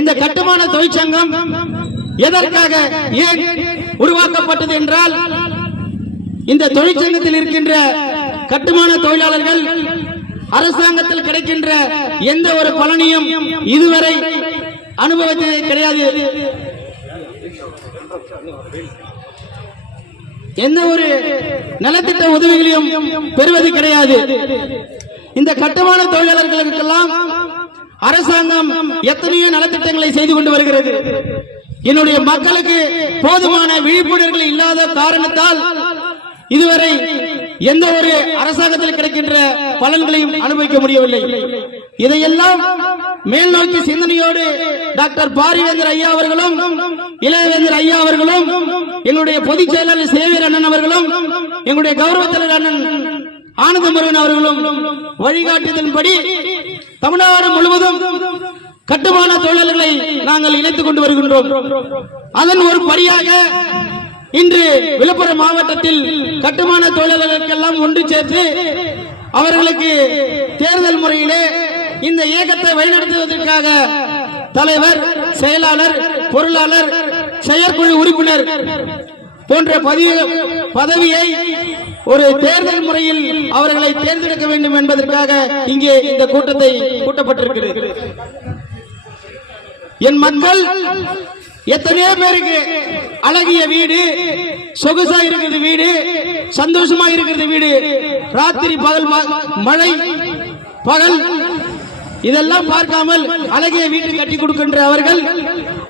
இந்த கட்டுமான தொழிற்சங்கம் எதற்காக ஏன் உருவாக்கப்பட்டது என்றால், இந்த தொழிற்சங்கத்தில் இருக்கின்ற கட்டுமான தொழிலாளர்கள் அரசாங்கத்தில் கிடைக்கின்ற எந்த ஒரு பலனையும் இதுவரை அனுபவித்ததே கிடையாது. எந்த ஒரு நலத்திட்ட உதவிகளையும் பெறுவது கிடையாது. இந்த கட்டுமான தொழிலாளர்களுக்கெல்லாம் அரசாங்கம் எத்தனையோ நலத்திட்டங்களை செய்து கொண்டு வருகிறது. என்னுடைய மக்களுக்கு போதுமான விழிப்புணர்வுகள் இல்லாத காரணத்தால் இதுவரை எந்த ஒரு அரசாங்கத்தில் கிடைக்கின்ற பலன்களையும் அனுபவிக்க முடியவில்லை. இதையெல்லாம் மேல் நோக்கி சிந்தனையோடு டாக்டர் பாரிவேந்தர் ஐயா அவர்களும் இளையவேந்தர் ஐயா அவர்களும் எங்களுடைய பொதுச் செயலாளர் சேவியர் அண்ணன் அவர்களும் எங்களுடைய கௌரவ தலைவர் அண்ணன் ஆனந்த முருகன் அவர்களும் வழிகாட்டுதலின்படி தமிழ்நாடு முழுவதும் கட்டுமான தொழிலாளர்களை நாங்கள் இணைத்துக் கொண்டு வருகின்றோம். அதன் ஒரு படியாக இன்று விழுப்புரம் மாவட்டத்தில் கட்டுமான தொழிலாளர்களுக்கெல்லாம் ஒன்று சேர்த்து அவர்களுக்கு தேர்தல் முறையிலே இந்த இயக்கத்தை வழிநடத்துவதற்காக தலைவர், செயலாளர், பொருளாளர், செயற்குழு உறுப்பினர் போன்ற பதவியை ஒரு தேர்தல் முறையில் அவர்களை தேர்ந்தெடுக்க வேண்டும் என்பதற்காக இங்கே இந்த கூட்டத்தை கூட்டப்பட்டிருக்கிறது. என் மக்கள் எத்தனையோ பேருக்கு அழகிய வீடு, சொகுசா இருக்கிறது வீடு, சந்தோஷமா இருக்கிறது வீடு, ராத்திரி பகல் மழை பகல் இதெல்லாம் பார்க்காமல் அழகிய வீட்டு கட்டி கொடுக்கின்ற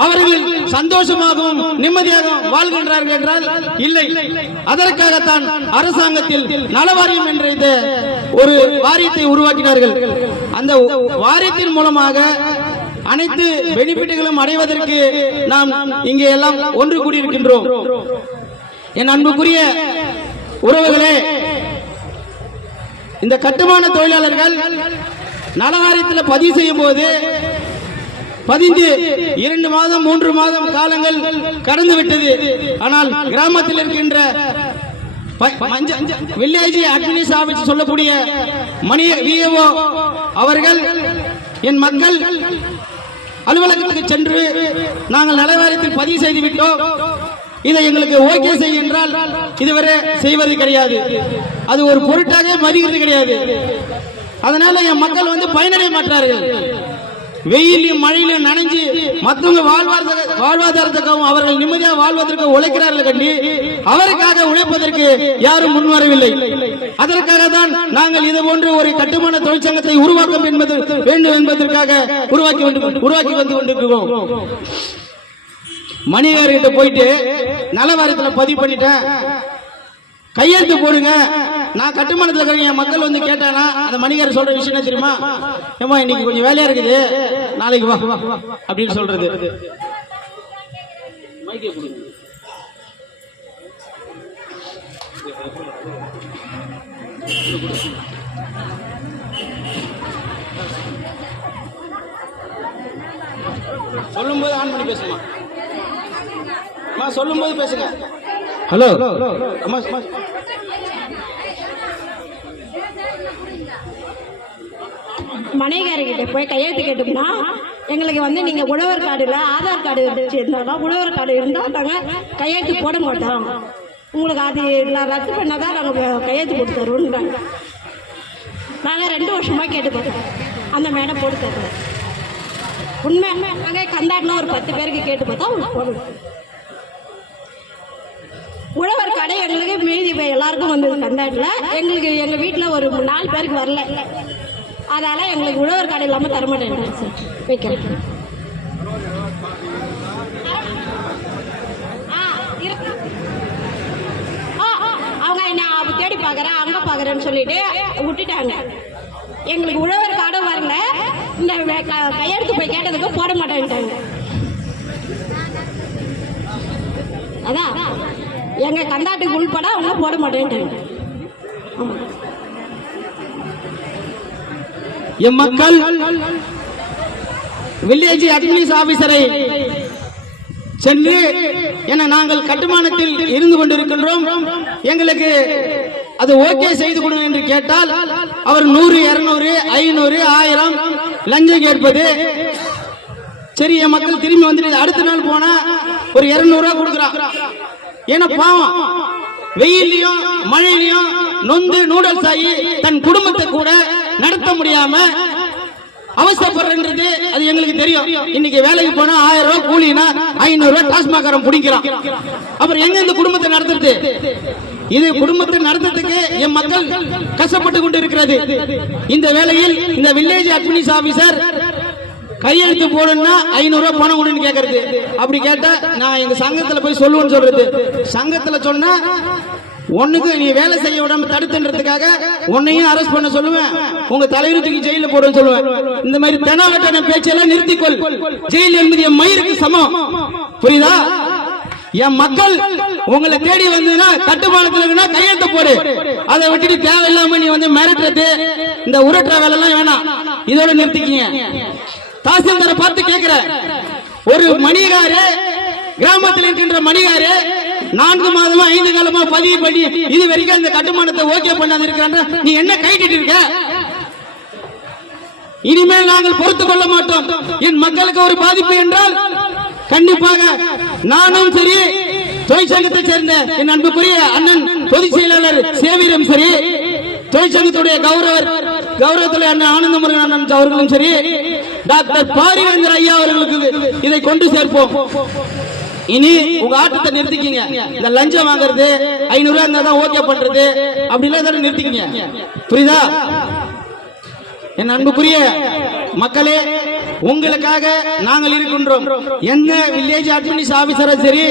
அவர்கள் சந்தோஷமாகவும் நிம்மதியாகவும் வாழ்கின்றார்கள் என்றால் இல்லை. அதற்காகத்தான் அரசாங்கத்தில் நலவாரியம் என்ற இந்த ஒரு வாரியத்தை உருவாக்கினார்கள். அந்த வாரியத்தின் மூலமாக அனைத்து பெனிஃபிட்டுகளும் அடைவதற்கு நாம் இங்கே எல்லாம் ஒன்று கூடியிருக்கின்றோம். என் அன்புக்குரிய உறவுகளே, இந்த கட்டுமான தொழிலாளர்கள் நலவாரியத்தில் பதிவு செய்யும் போது 2 மாதம் 3 மாதம் காலங்கள் கடந்து விட்டது. ஆனால் கிராமத்தில் இருக்கின்ற வில்லேஜ் அட்மினிஸ்ட்ரேஷன் ஆபீஸ் சொல்லக்கூடிய மணி விஏஓ அவர்கள் என் மக்கள் அலுவலகத்துக்கு சென்று நாங்கள் நலவாரியத்தில் பதிவு செய்து விட்டோம், இதை எங்களுக்கு ஓகே செய்ய என்றால் இதுவரை செய்வது கிடையாது. அது ஒரு பொருட்டாக மதிக்கிறது கிடையாது. அதனால என் மக்கள் பயனடைய மாட்டார்கள். வெயிலும் மழையிலும் நனைஞ்சு மற்றவங்க வாழ்வாதாரத்துக்காகவும் அவர்கள் நிம்மதியாக வாழ்வதற்கு உழைக்கிறார்கள் கண்டி அவருக்காக உழைப்பதற்கு யாரும் முன்வரவில்லை. அதற்காக தான் நாங்கள் இது போன்ற ஒரு கட்டுமான தொழிற்சங்கத்தை உருவாக்க வேண்டும் என்பதற்காக உருவாக்கி வந்து கொண்டிருக்கிறோம். மணிகார்கிட்ட போயிட்டு நலவாரியத்தில் பதிவு பண்ணிட்டேன், கையெழுத்து போடுங்க, நான் கட்டுமானத்தில் இருக்கிற என் மக்கள் கேட்டானா அந்த மணிகார் சொல்ற விஷயம் என்ன தெரியுமா? ஏமா இன்னைக்கு கொஞ்சம் வேலையா இருக்குது, நாளைக்கு வா அப்படின்னு சொல்றது. சொல்லும் போது ஆன் பண்ணி பேசுமா, சொல்லும் போது பேசுங்க. ஹலோ அம்மா, மணிகாரிகிட்ட போய் கையெழுத்து கேட்டோம்னா எங்களுக்கு நீங்க உழவர் கார்டுல ஆதார் கார்டு இருந்தாலும் உழவர் கார்டு இருந்தால் நாங்கள் கையெழுத்து போட மாட்டோம், உங்களுக்கு அது ரத்து பண்ணாதான் நாங்கள் கையெழுத்து போட்டு தருவோம். நாங்கள் 2 வருஷமா கேட்டு பார்த்தோம், அந்த மேடம் போட்டு தருவோம். உண்மை நாங்கள் கந்தாட்டினா ஒரு 10 பேருக்கு கேட்டு பார்த்தா உங்களுக்கு போடுவோம். உழவர் கடை எங்களுக்கு மீதி எல்லாருக்கும் வந்தது கந்தாட்டில், எங்களுக்கு எங்கள் வீட்டில் ஒரு 4 பேருக்கு வரல. அதனால எங்களுக்கு உழவர் கடை இல்லாமல் தரமாட்டேன் வைக்கிறேன். அவங்க என்ன தேடி பார்க்குறேன் அங்கே பார்க்குறேன்னு சொல்லிட்டு விட்டுட்டாங்க. எங்களுக்கு உழவர் கார்டும் வரல, இந்த கையெழுத்து போய் கேட்டதுக்கு போட மாட்டேன்ட்டாங்க. அதான் எங்க கந்தாட்டுக்கு உள்பட அவங்க போட மாட்டேன்ட்டாங்க. எம் மக்கள் வில்லேஜ் அட்மினிஸ்ட்ரேஷன் ஆபீசரை சென்று என நாங்கள் கட்டுமானத்தில் இருந்து கொண்டிருக்கின்றோம், எங்களுக்கு அது ஓகே செய்து கொடுங்க என்று கேட்டால் அவர் 100, 200, 500, 1000 லஞ்சம் கேட்பது. சரி என் மக்கள் திரும்பி வந்துட்டு அடுத்த நாள் போனா ஒரு 200 ரூபாய் கொடுக்குறான். ஏன்னா பாவம் வெயிலையும் மழையிலையும் நொந்து நூடல்ஸ் ஆகி தன் குடும்பத்தை கூட நடத்த முடியாம அவசரப்படுறது அது எங்களுக்கு தெரியும். இன்னைக்கு வேலைக்கு போனா 1000 ரூபாய் கூலினா 500 ரூபாய் டாஸ்மாகாரம் பிடிக்கிறான். அப்புறம் எங்க இந்த குடும்பத்தை நடத்துறது? இது குடும்பத்தை நடத்துறதுக்கு என் மக்கள் கஷ்டப்பட்டு கொண்டு இருக்கிறது. இந்த வேளையில் இந்த வில்லேஜ் அட்மினிஸ் ஆபீசர் கையெழுத்து போடணும்னா 500 ரூபாய் பணம் கொடுன்னு கேட்கறது. அப்படி கேட்டா நான் எங்க சங்கத்துல போய் சொல்லுவேன்னு சொல்றது. சங்கத்துல சொன்னா ஒண்ணுக்கு நீ வேலை செய்ய விடாம தடுத்துன்றதுக்காக உன்னையும் அரெஸ்ட் பண்ண சொல்லுவேன், உங்க தலைவருக்கு ஜெயில போடுன்னு சொல்லுவேன். இந்த மாதிரி தெனாவட்டான பேச்செல்லாம் நிறுத்திக்கொள். ஜெயில் என்பது என் மயிருக்கு சமம், புரியுதா? என் மக்கள் உங்களை தேடி வந்ததுன்னா கட்டுமானத்துல கையெழுத்து போடு. அதை விட்டுட்டு தேவையில்லாம நீ வந்து மிரட்டுறது இந்த உருட்டுற வேலை எல்லாம் வேணாம், இதோட நிறுத்திக்கிங்க. தாசில்தாரை பார்த்து கேட்கிற ஒரு மணிகாரு, கிராமத்தில் இருக்கின்ற மணிகாரு 4 மாதமா 5 காலமா பதிவு பண்ணி இது வரைக்கும் இந்த கட்டுமானத்தை ஓகே பண்ணாது இருக்கான்ற நீ என்ன கைட்டிட்டு இருக்க? இனிமேல் நாங்கள் பொறுத்துக் கொள்ள மாட்டோம். என் மக்களுக்கு ஒரு பாதிப்பு என்றால் கண்டிப்பாக நானும் சரி, தொழிற்சங்கத்தை சேர்ந்த என் அன்புக்குரிய அண்ணன் பொதுச் செயலாளர் சேவிரம் சரி, தொழிற்சங்கத்துடைய கௌரவத்துடைய அண்ணன் ஆனந்தமுருகன் அண்ணன் அவர்களும் சரி, டாக்டர் பாரிவேந்தர் ஐயா அவர்களுக்கு இதை கொண்டு சேர்ப்போம். இனி உங்க ஆட்டத்தை நிறுத்திக்கிங்க. இந்த லஞ்சம் வாங்குறது 500 ரூபாய் இருந்தாதான் ஓகே பண்றது அப்படிலாம் நிறுத்திக்கிங்க, புரியுதா? என் அன்புக்குரிய மக்களே, உங்களுக்காக நாங்கள் இருக்கின்றோம். எந்த வில்லேஜ் அட்மினிஸ் ஆபீசரும் சரி,